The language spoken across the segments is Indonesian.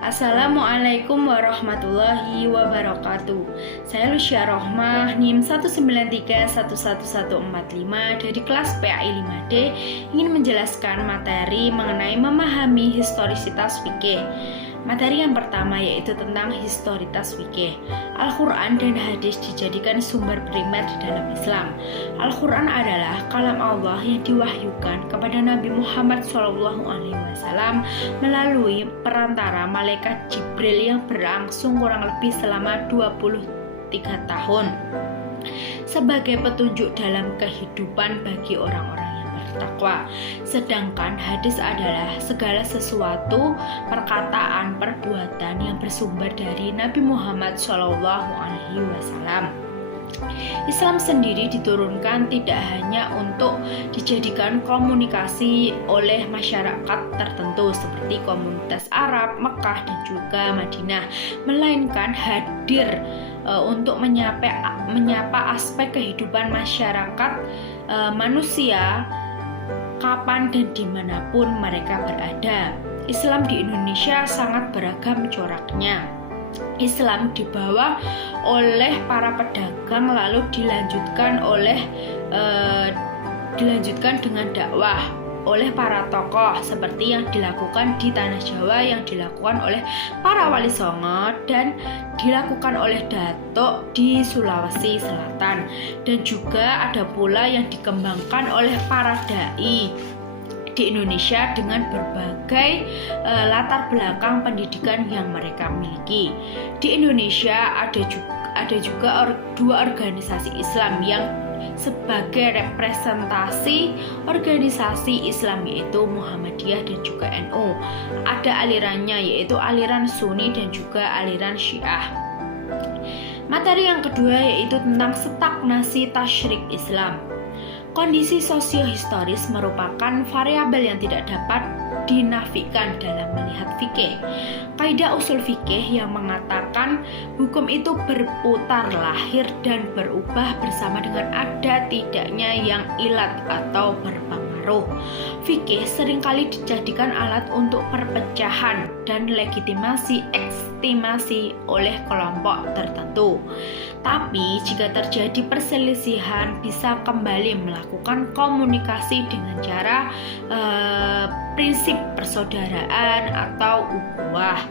Assalamualaikum warahmatullahi wabarakatuh. Saya Lucia Rohmah, NIM 193111145 dari kelas PAI 5D, ingin menjelaskan materi mengenai memahami historisitas fikih. Materi yang pertama yaitu tentang historitas fikih. Al-Quran dan hadis dijadikan sumber primer di dalam Islam. Al-Quran adalah kalam Allah yang diwahyukan kepada Nabi Muhammad SAW melalui perantara malaikat Jibril yang berlangsung kurang lebih selama 23 tahun sebagai petunjuk dalam kehidupan bagi orang-orang bertakwa. Sedangkan hadis adalah segala sesuatu, perkataan, perbuatan yang bersumber dari Nabi Muhammad SAW. Islam sendiri diturunkan tidak hanya untuk dijadikan komunikasi oleh masyarakat tertentu seperti komunitas Arab, Mekah dan juga Madinah, melainkan hadir untuk menyapa aspek kehidupan masyarakat manusia kapan dan dimanapun mereka berada. Islam di Indonesia sangat beragam coraknya. Islam dibawa oleh para pedagang lalu dilanjutkan dengan dakwah oleh para tokoh seperti yang dilakukan di Tanah Jawa, yang dilakukan oleh para wali songo dan dilakukan oleh datuk di Sulawesi Selatan, dan juga ada pula yang dikembangkan oleh para dai di Indonesia dengan berbagai latar belakang pendidikan yang mereka miliki. Di Indonesia ada juga dua organisasi Islam yang sebagai representasi organisasi Islam, yaitu Muhammadiyah dan juga NU. Ada alirannya yaitu aliran Sunni dan juga aliran Syiah. Materi yang kedua yaitu tentang stagnasi tasyrik Islam. Kondisi sosiohistoris merupakan variabel yang tidak dapat dinafikan dalam melihat fikih. Kaidah usul fikih yang mengatakan hukum itu berputar lahir dan berubah bersama dengan ada tidaknya yang ilat atau berpengaruh. Fikih seringkali dijadikan alat untuk perpecahan dan legitimasi estimasi oleh kelompok tertentu. Tapi jika terjadi perselisihan, bisa kembali melakukan komunikasi dengan cara prinsip persaudaraan atau ukhuwah.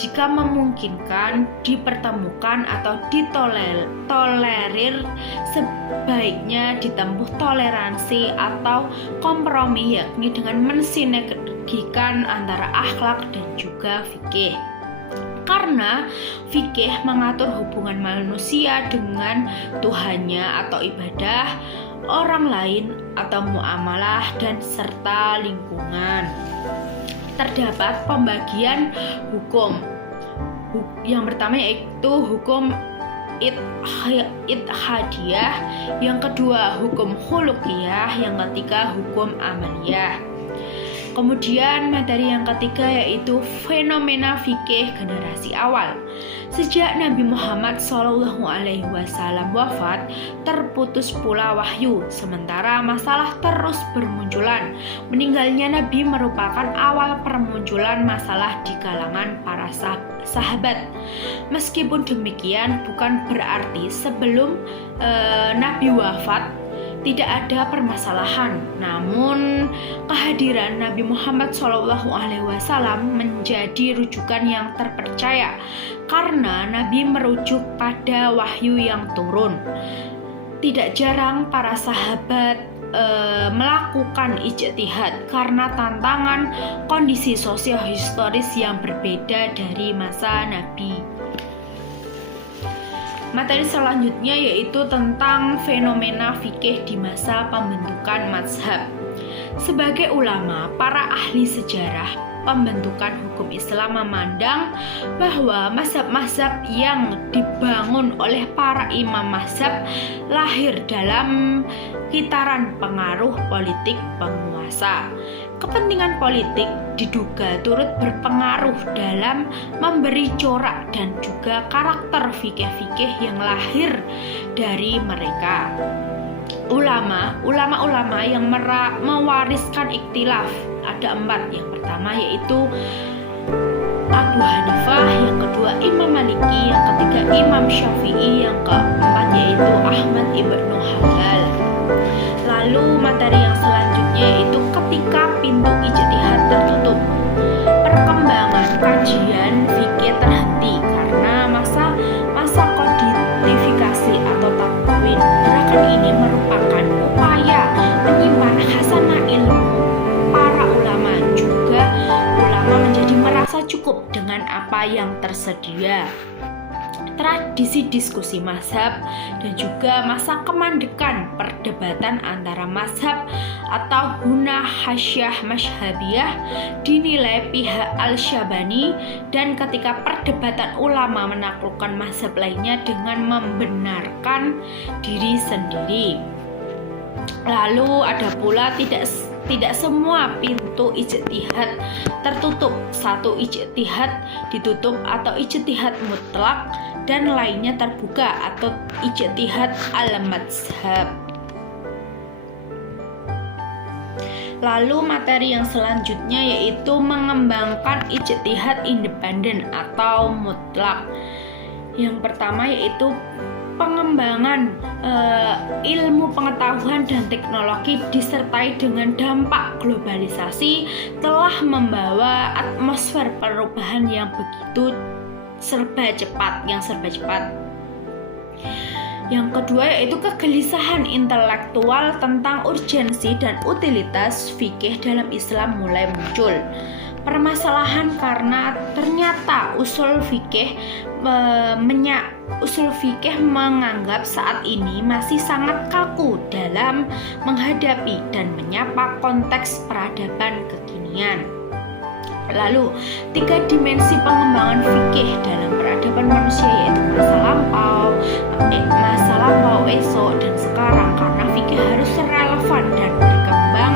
Jika memungkinkan, dipertemukan atau ditolerir, sebaiknya ditempuh toleransi atau kompromi, yakni dengan mensinergikan antara akhlak dan juga fikih. Karena fikih mengatur hubungan manusia dengan Tuhannya atau ibadah, orang lain atau muamalah, dan serta lingkungan. Terdapat pembagian hukum. Yang pertama yaitu hukum idhadiyah, yang kedua hukum khuluqiyah, yang ketiga hukum amaliyah. Kemudian materi yang ketiga yaitu fenomena fikih generasi awal. Sejak Nabi Muhammad SAW wafat, terputus pula wahyu, sementara masalah terus bermunculan. Meninggalnya Nabi merupakan awal permunculan masalah di kalangan para sahabat. Meskipun demikian, bukan berarti sebelum Nabi wafat tidak ada permasalahan. Namun kehadiran Nabi Muhammad SAW menjadi rujukan yang terpercaya karena Nabi merujuk pada wahyu yang turun. Tidak jarang para sahabat melakukan ijtihad karena tantangan kondisi sosiohistoris yang berbeda dari masa Nabi. Materi selanjutnya yaitu tentang fenomena fikih di masa pembentukan mazhab. Sebagai ulama, para ahli sejarah pembentukan hukum Islam memandang bahwa mazhab-mazhab yang dibangun oleh para imam mazhab lahir dalam kitaran pengaruh politik penguasa. Kepentingan politik diduga turut berpengaruh dalam memberi corak dan juga karakter fikih-fikih yang lahir dari mereka. Ulama-ulama yang mewariskan ikhtilaf ada 4. Yang pertama yaitu Abu Hanifah Maliki, yang ketiga Imam Syafi'i, yang keempat yaitu Ahmad ibnu Hanbal. Lalu materi yang selanjutnya yaitu ketika pintu ijtihad tertutup. Perkembangan kajian fikih terhenti karena masa kodifikasi atau takwin. Gerakan ini merupakan upaya menyimpan hasanah ilmu para ulama. Juga ulama menjadi merasa cukup dengan apa yang tersedia. Tradisi diskusi mazhab dan juga masa kemandekan perdebatan antara mazhab atau huna hasyah mazhabiyah dinilai pihak Al-Syabani, dan ketika perdebatan ulama menaklukkan mazhab lainnya dengan membenarkan diri sendiri. Lalu ada pula tidak semua pintu ijtihad tertutup. Satu ijtihad ditutup atau ijtihad mutlak, dan lainnya terbuka atau ijtihad al-mazhab. Lalu materi yang selanjutnya yaitu mengembangkan ijtihad independen atau mutlak. Yang pertama yaitu pengembangan ilmu pengetahuan dan teknologi disertai dengan dampak globalisasi telah membawa atmosfer perubahan yang begitu serba cepat. Yang kedua yaitu kegelisahan intelektual tentang urgensi dan utilitas fikih dalam Islam mulai muncul. Permasalahan karena ternyata usul fikih menganggap saat ini masih sangat kaku dalam menghadapi dan menyapa konteks peradaban kekinian. Lalu, 3 dimensi pengembangan fikih dalam peradaban manusia yaitu masa lampau, esok, dan sekarang, karena fikih harus relevan dan berkembang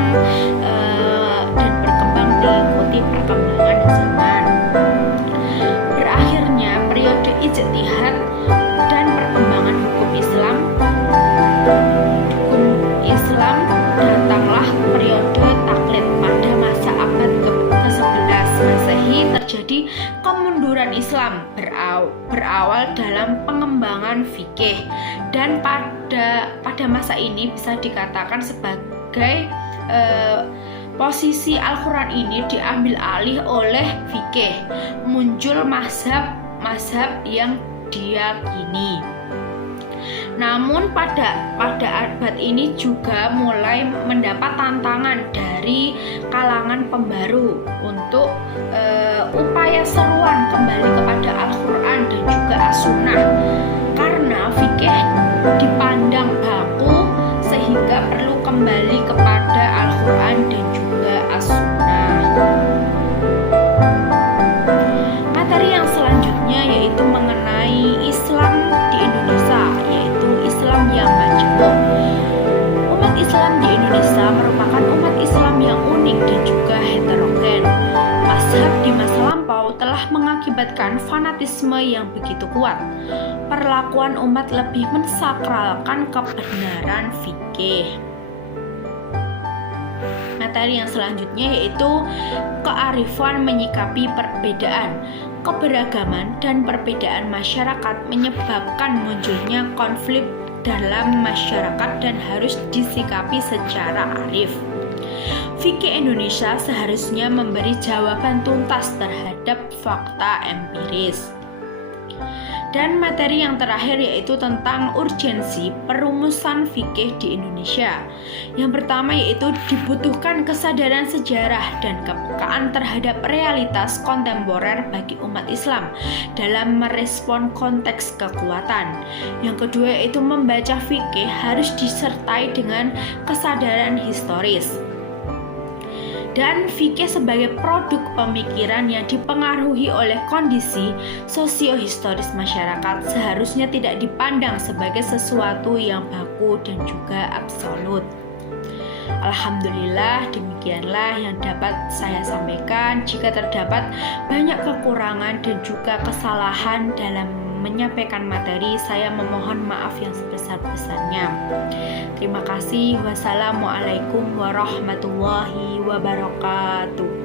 mengikuti perkembangan zaman. Berakhirnya periode ijtihad dan perkembangan hukum Islam, datanglah periode taklid. Pada masa abad ke-11 Masehi terjadi kemunduran Islam berawal dalam pengembangan fikih, dan pada masa ini bisa dikatakan sebagai posisi Al-Quran ini diambil alih oleh fikih. Muncul mazhab yang diyakini. Namun pada abad ini juga mulai mendapat tantangan dari kalangan pembaru untuk upaya seruan kembali kepada Al-Quran dan juga As-Sunnah, karena fikih dipandang baku sehingga perlu kembali kepada Al-Quran dan juga As-Sunnah. Materi yang selanjutnya yaitu mengenai Islam di Indonesia, yaitu Islam yang majemuk. Umat Islam di Indonesia merupakan umat Islam yang unik dan juga heterogen. Mazhab di masa lampau telah mengakibatkan fanatisme yang begitu kuat. Perlakuan umat lebih mensakralkan kebenaran fikih. Materi yang selanjutnya yaitu kearifan menyikapi perbedaan. Keberagaman dan perbedaan masyarakat menyebabkan munculnya konflik dalam masyarakat dan harus disikapi secara arif. Fikih Indonesia seharusnya memberi jawaban tuntas terhadap fakta empiris. Dan materi yang terakhir yaitu tentang urgensi perumusan fikih di Indonesia. Yang pertama yaitu dibutuhkan kesadaran sejarah dan kepekaan terhadap realitas kontemporer bagi umat Islam dalam merespon konteks kekuatan. Yang kedua yaitu membaca fikih harus disertai dengan kesadaran historis. Dan fikih sebagai produk pemikiran yang dipengaruhi oleh kondisi sosiohistoris masyarakat seharusnya tidak dipandang sebagai sesuatu yang baku dan juga absolut. Alhamdulillah, demikianlah yang dapat saya sampaikan. Jika terdapat banyak kekurangan dan juga kesalahan dalam menyampaikan materi, saya memohon maaf yang sebesar-besarnya. Terima kasih. Wassalamualaikum warahmatullahi wabarakatuh.